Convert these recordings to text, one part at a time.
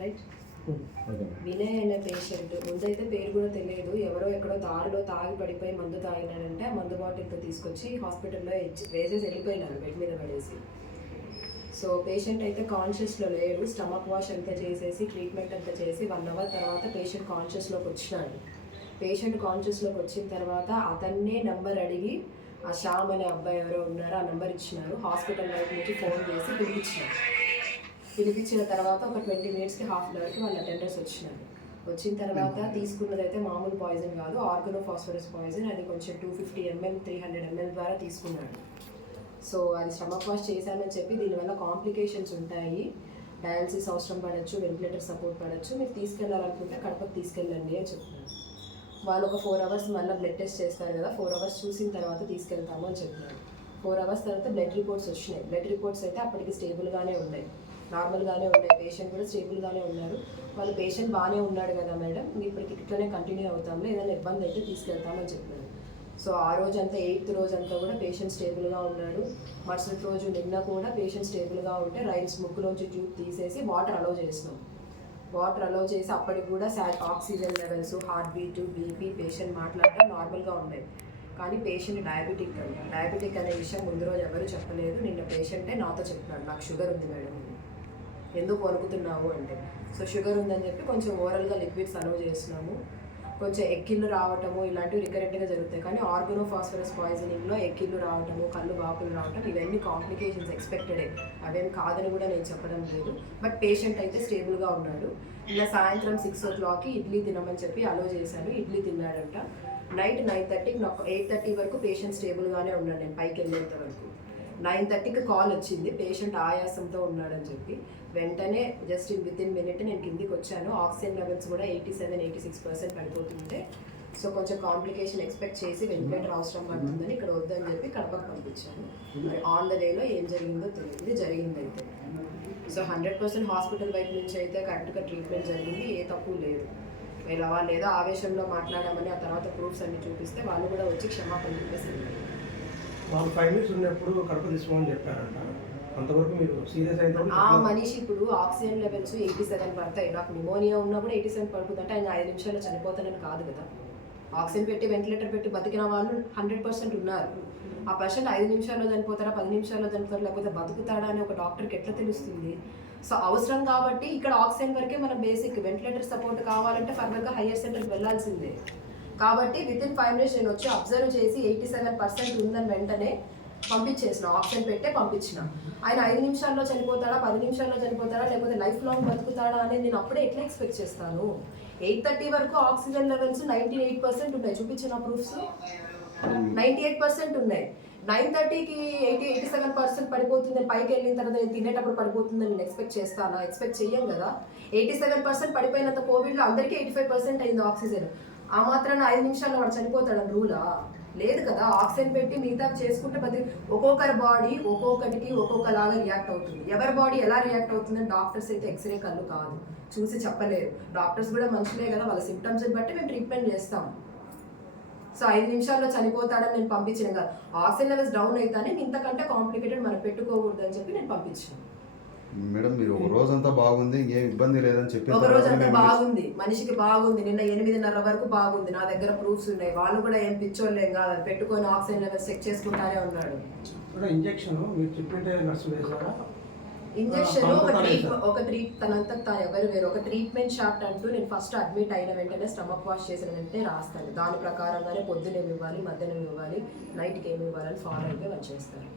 Right. Vinay అనే patient ముందైతే పేరు కూడా తెలియదు, ఎవరో ఎక్కడో దారిలో తాగి పడిపోయి మందు తాగినాడంటే ఆ మందు బాటిల్తో తీసుకొచ్చి హాస్పిటల్లో వేసేసి వెళ్ళిపోయినారు బెడ్ మీద పడేసి. సో పేషెంట్ అయితే కాన్షియస్లో లేడు. స్టమక్ వాష్ అంతా చేసేసి ట్రీట్మెంట్ అంతా చేసి 1 అవర్ తర్వాత పేషెంట్ కాన్షియస్లోకి వచ్చినాడు. పేషెంట్ కాన్షియస్లోకి వచ్చిన తర్వాత అతన్నే నెంబర్ అడిగి ఆ శ్యామ్ అనే అబ్బాయి ఎవరో ఉన్నారో ఆ నెంబర్ ఇచ్చినారు. హాస్పిటల్ వైపు నుంచి ఫోన్ చేసి పిలిపించిన తర్వాత ఒక 20 మినిట్స్కి హాఫ్ అన్ అవర్కి వాళ్ళ అటెండర్స్ వచ్చినారు. వచ్చిన తర్వాత తీసుకున్నదైతే మామూలు పాయిజన్ కాదు, ఆర్గనోఫాస్ఫరస్ పాయిజన్. అది కొంచెం 250 ml 300 ml ద్వారా తీసుకున్నాడు. సో అది స్టమక్ వాష్ చేశానని చెప్పి దీనివల్ల కాంప్లికేషన్స్ ఉంటాయి, డయాలసిస్ అవసరం పడవచ్చు, వెంటిలేటర్ సపోర్ట్ పడవచ్చు, మీరు తీసుకెళ్ళాలనుకుంటే కడపకు తీసుకెళ్ళండి అని చెప్తున్నారు. వాళ్ళు ఒక 4 అవర్స్ మళ్ళీ బ్లడ్ టెస్ట్ చేస్తారు కదా, 4 అవర్స్ చూసిన తర్వాత తీసుకెళ్తాము అని చెప్తున్నారు. 4 అవర్స్ తర్వాత బ్లడ్ రిపోర్ట్స్ వచ్చినాయి. బ్లడ్ రిపోర్ట్స్ అయితే అప్పటికి స్టేబుల్గానే ఉన్నాయి, నార్మల్గానే ఉన్నాయి. పేషెంట్ కూడా స్టేబుల్గానే ఉన్నారు. వాళ్ళు పేషెంట్ బాగానే ఉన్నాడు కదా మేడం, ఇప్పటికి ఇట్లనే కంటిన్యూ అవుతాము, ఏదైనా ఇబ్బంది అయితే తీసుకెళ్తామని చెప్పారు. సో ఆ రోజంతా 8th రోజంతా కూడా పేషెంట్ స్టేబుల్గా ఉన్నాడు. మరుసటి రోజు నిన్న కూడా పేషెంట్ స్టేబుల్గా ఉంటే రైల్స్ ముక్కులోంచి ట్యూబ్ తీసేసి వాటర్ అలౌ చేసినాం. వాటర్ అలౌ చేసి అప్పటికి కూడా oxygen levels, heart beat, BP, patient మాట్లాడటం నార్మల్గా ఉన్నాయి. కానీ పేషెంట్ డయాబెటిక్ అంట. డయాబెటిక్ అనే విషయం ముందు రోజు ఎవరు చెప్పలేదు. నిన్న పేషెంటే నాతో చెప్పాడు, నాకు షుగర్ ఉంది మేడం, ఎందుకు వణుకుతున్నావు అంటే. సో షుగర్ ఉందని చెప్పి కొంచెం ఓరల్గా లిక్విడ్స్ అలౌ చేస్తున్నాము. కొంచెం ఎక్కిళ్ళు రావటము ఇలాంటివి రికరెంట్గా జరుగుతాయి. కానీ ఆర్గనోఫాస్ఫరస్ పాయిజనింగ్లో ఎక్కిళ్ళు రావటము, కళ్ళు వాపులు రావటం ఇవన్నీ కాంప్లికేషన్స్ ఎక్స్పెక్టెడే, అవేం కాదని కూడా నేను చెప్పడం లేదు. బట్ పేషెంట్ అయితే స్టేబుల్గా ఉన్నాడు. ఇలా సాయంత్రం 6 o'clockకి ఇడ్లీ తినమని చెప్పి అలో చేశాను, ఇడ్లీ తిన్నాడంట. నైట్ 9:30కి నాకు 8:30 వరకు పేషెంట్ స్టేబుల్గానే ఉన్నాడు. నేను పైకి వెళ్ళేంత వరకు 9:30కి కాల్ వచ్చింది, పేషెంట్ ఆయాసంతో ఉన్నాడని చెప్పి. వెంటనే జస్ట్ వితిన్ మినిట్ నేను కిందికి వచ్చాను. ఆక్సిజన్ లెవెల్స్ కూడా 87-86% పడిపోతుంటే, సో కొంచెం కాంప్లికేషన్ ఎక్స్పెక్ట్ చేసి వెంటిలేటర్ అవసరం పడుతుందని ఇక్కడ వద్దని చెప్పి కడపకు పంపించాను. మరి ఆన్ ద వేలో ఏం జరిగిందో తెలియదు, ఇది జరిగింది అయితే. సో 100% హాస్పిటల్ వైపు నుంచి అయితే కరెక్ట్గా ట్రీట్మెంట్ జరిగింది, ఏ తప్పు లేదు. వీళ్ళ వాళ్ళు ఏదో ఆవేశంలో మాట్లాడామని ఆ తర్వాత ప్రూఫ్స్ అన్ని చూపిస్తే వాళ్ళు కూడా వచ్చి క్షమాపణ చెప్పేసి వాళ్ళు 5 minutes ఉన్నప్పుడు కడప తీసుకోమని చెప్పారంట. అంతవరకు మీరు సీరియస్ అయితే ఆ మనిషి ఇప్పుడు ఆక్సిజన్ లెవెల్స్ 87 పడతాయి. నాకు నిమోనియా ఉన్నా కూడా 87 పడుతుందంటే ఆయన 5 నిమిషాల్లో చనిపోతానని కాదు కదా. ఆక్సిజన్ పెట్టి వెంటిలేటర్ పెట్టి బతికిన వాళ్ళు 100% ఉన్నారు. ఆ పేషెంట్ 5 నిమిషాల్లో చనిపోతారా, 10 నిమిషాల్లో చనిపోతారా, లేకపోతే బతుకుతాడా అని ఒక డాక్టర్కి ఎట్లా తెలుస్తుంది? సో అవసరం కాబట్టి ఇక్కడ ఆక్సిజన్ వరకే మన బేసిక్, వెంటిలేటర్ సపోర్ట్ కావాలంటే ఫర్దర్గా హయ్యర్ సెంటర్కి వెళ్ళాల్సిందే. కాబట్టి వితిన్ 5 minutes నేను వచ్చి అబ్జర్వ్ చేసి 87% ఉందని వెంటనే పంపించేసిన, ఆక్సిజన్ పెట్టే పంపించిన. ఆయన 5 నిమిషాల్లో చనిపోతాడా, 10 నిమిషాల్లో చనిపోతాడా, లేకపోతే లైఫ్ లాంగ్ బతుకుతాడా అనేది నేను అప్పుడే ఎట్లా ఎక్స్పెక్ట్ చేస్తాను? 8:30 వరకు ఆక్సిజన్ లెవెల్స్ 98% ఉన్నాయి, చూపించిన ప్రూఫ్స్ 98% ఉన్నాయి. 9:30కి 87% పడిపోతుంది, పైకి వెళ్ళిన తర్వాత నేను తినేటప్పుడు పడిపోతుందని నేను ఎక్స్పెక్ట్ చేస్తానా? ఎక్స్పెక్ట్ చెయ్యం కదా. 87% పడిపోయినంత కోవిడ్లో అందరికీ 85% అయింది ఆక్సిజన్. ఆ మాత్రాన 5 నిమిషాల్లో వాడు చనిపోతాడని రూలా? లేదు కదా. ఆక్సిజన్ పెట్టి మిగతా చేసుకుంటే ఒక్కొక్కరి బాడీ ఒక్కొక్కటికి ఒక్కొక్కలాగా రియాక్ట్ అవుతుంది. ఎవరి బాడీ ఎలా రియాక్ట్ అవుతుందని డాక్టర్స్ అయితే ఎక్స్రే కళ్ళు కాదు, చూసి చెప్పలేరు. డాక్టర్స్ కూడా మనుషులే కదా, వాళ్ళ సిమ్టమ్స్ని బట్టి మేము ట్రీట్మెంట్ చేస్తాం. సో 5 నిమిషాల్లో చనిపోతాడని నేను పంపించిన కదా. ఆక్సిజన్ లెవెల్స్ డౌన్ అవుతానే ఇంతకంటే కాంప్లికేటెడ్ మనం పెట్టుకోకూడదు అని చెప్పి నేను పంపించాను. మేడం మీరు ఒక రోజంతా బాగుంది, ఏ ఇబ్బంది లేదని చెప్పి ఒక రోజు అంతా బాగుంది, మనిషికి బాగుంది. నిన్న 8:30 వరకు బాగుంది, నా దగ్గర ప్రూఫ్స్ ఉన్నాయి. వాళ్ళు కూడా ఏం పిచ్చోళ్ళేం కాదు, పెట్టుకొని ఆక్సిజన్ లెవెల్స్ చెక్ చేసుకుంటానే ఉన్నాడు. ఇంజెక్షన్ మీరు చెప్పినట్టే నర్సు వేసారా? ఇంజెక్షన్ ఒక తనంతకు తాను ఎవరు వేరు ఒక ట్రీట్మెంట్ షాట్ అంటూ నేను ఫస్ట్ అడ్మిట్ అయిన వెంటనే స్టమక్ వాష్ చేసిన వెంటనే రాస్తాను. దాని ప్రకారంగానే పొద్దున ఏమి ఇవ్వాలి, మధ్యాహ్నం ఇవ్వాలి, నైట్కి ఏమి ఇవ్వాలని ఫాలో అయితే వాళ్ళు చేస్తారు.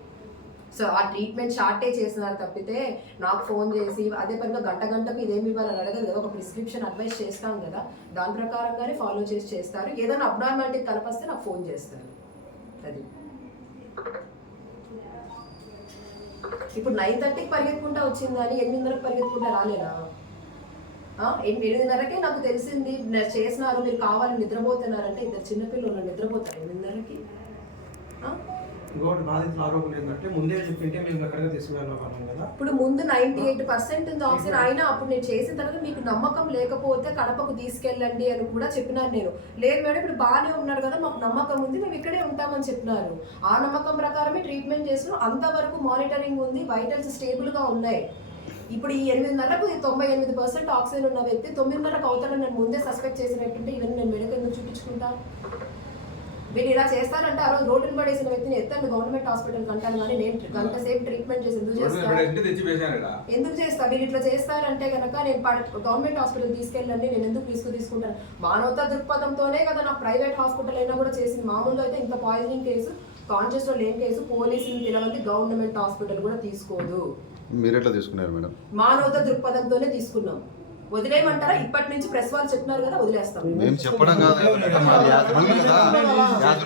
సో ఆ ట్రీట్మెంట్ షార్టే చేస్తున్నారు తప్పితే నాకు ఫోన్ చేసి అదే పనిగా గంటకు ఇదేమి ఇవ్వాలని అడగదు కదా. ఒక ప్రిస్క్రిప్షన్ అడ్వైస్ చేస్తాం కదా, దాని ప్రకారంగానే ఫాలో చేసి చేస్తారు. ఏదైనా అబ్నార్మాలిటీ కనపస్తే నాకు ఫోన్ చేస్తారు. అది ఇప్పుడు 9:30కి పరిగెత్తుకుంటా వచ్చిందని 8:30కి పరిగెత్తుకుంటా రాలేనా? 8:30కే నాకు తెలిసింది చేసినారు, మీరు కావాలని నిద్రపోతున్నారంటే. ఇద్దరు చిన్నపిల్లలు నిద్రపోతారు 8:30కి. ఇంకోటి బాధితుల ఆరోపణ ఏంటంటే ముందే చెప్పింటే మేము ఎక్కడిగా తీసుకువెళ్ళాం కదా. ఇప్పుడు ముందు 98% ఉంది ఆక్సిజన్ అయినా అప్పుడు నేను చేసిన తర్వాత మీకు నమ్మకం లేకపోతే కడపకు తీసుకెళ్ళండి అని కూడా చెప్పినాను నేను. లేదు మేడం ఇప్పుడు బాగానే ఉన్నారు కదా, మాకు నమ్మకం ఉంది, మేము ఇక్కడే ఉంటామని చెప్పినారు. ఆ నమ్మకం ప్రకారమే ట్రీట్మెంట్ చేస్తున్నాం. అంతవరకు మానిటరింగ్ ఉంది, వైటల్స్ స్టేబుల్గా ఉన్నాయి. ఇప్పుడు ఈ 8:30కు 98% ఆక్సిజన్ ఉన్న వ్యక్తి 9:30కు అవుతాడని నేను ముందే సస్పెక్ట్ చేసినట్టుంటే ఇవన్నీ నేను మెడికల్ ఎందుకు చూపించుకుంటా? వీళ్ళు ఇలా చేస్తారంటే ఆ రోజు రోడ్డును పడేసిన వ్యక్తిని ఎత్తండి గవర్నమెంట్ హాస్పిటల్ కంటాను, కానీ నేను గంట సేపు ట్రీట్మెంట్ చేసి ఎందుకు చేస్తా? వీళ్ళు ఇట్లా చేస్తారంటే కనుక నేను గవర్నమెంట్ హాస్పిటల్ తీసుకెళ్ళండి, నేను ఎందుకు తీసుకుంటాను? మానవతా దృక్పథంతోనే కదా నాకు ప్రైవేట్ హాస్పిటల్ అయినా కూడా చేసింది. మామూలుగా అయితే ఇంత పాయిజనింగ్ కేసు, కాన్షియస్ లో లేని కేసు పోలీసులు పిలవంది గవర్నమెంట్ హాస్పిటల్ కూడా తీసుకోదు. మీరు ఎట్లా తీసుకున్నారు మేడం? మానవతా దృక్పథంతోనే తీసుకున్నాం. వదిలేయమంటారా? ఇప్పటి నుంచి ప్రెస్ వాళ్ళు చెప్తున్నారు కదా, వదిలేస్తాం. మేము చెప్పడం కాదు,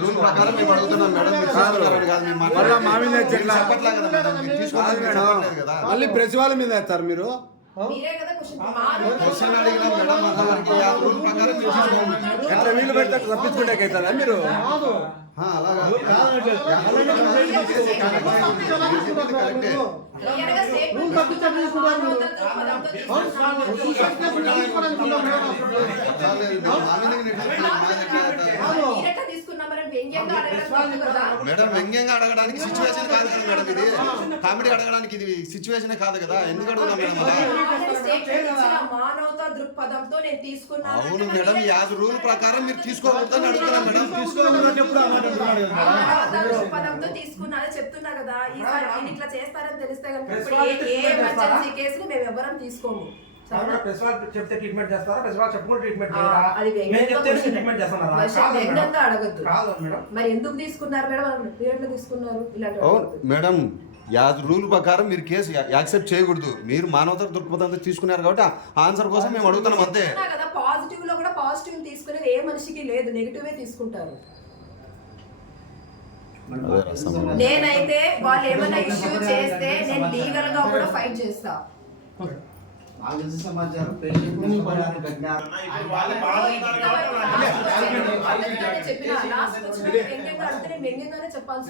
రూల్ ప్రకారం మేము అడుగుతున్నాం మేడం. మళ్ళీ ప్రెస్ వాళ్ళ మీద వేస్తారు మీరు. మీరే కదా క్వశ్చన్ ఎట్లా వీలు పెడితే తప్పించుకుంటే అవుతుందా మీరు? మేడం వ్యంగ్యంగా అడగడానికి సిచ్యువేషన్ కాదు కదా మేడం, ఇది కామెడీ అడగడానికి ఇది సిచ్యువేషన్ కాదు కదా. ఎందుకు అడుగుతాం మేడం అలా? మానవతా దృక్పథంతో నేను తీసుకున్నాను. అవును మేడం, యాజ్ రూల్ ప్రకారం మీరు తీసుకోకూడదని అడుగుతున్నాం మేడం. దృక్పథంతో తీసుకున్నాను చెప్తున్నా కదా. ఈసారి నేను ఇట్లా చేస్తారని తెలిస్తే కనుక ఏ ఎమర్జెన్సీ కేసుని మేము ఎవరం తీసుకోము. ప్రెస్ వాళ్ళు చెప్తే ట్రీట్మెంట్ చేస్తారా? ప్రెస్ వాళ్ళు చెప్పకుండా ట్రీట్మెంట్ అది ట్రీట్మెంట్ చేస్తున్నారా? అడగద్దు. కాదు మేడం. మరి ఎందుకు తీసుకున్నారు మేడం? పీరియడ్లో తీసుకున్నారు ఇలాంటి. అవును మేడం, యాజ్ రూల్ ప్రకారం మీరు కేసు యాక్సెప్ట్ చేయకూడదు. మీరు మానవతా దృక్పథంతో తీసుకున్నారు కాబట్టి ఆన్సర్ కోసం మేము అడుగుతున్నాం అంతే కదా. పాజిటివ్ లో కూడా పాజిటివ్ తీసుకునేది ఏ మనిషికి లేదు, నెగిటివే తీసుకుంటారు. నేనైతే వాళ్ళు ఏమైనా ఇష్యూ చేస్తే నేను లీగల్ గా కూడా ఫైట్ చేస్తా. సమాచారం చెప్పాల్సి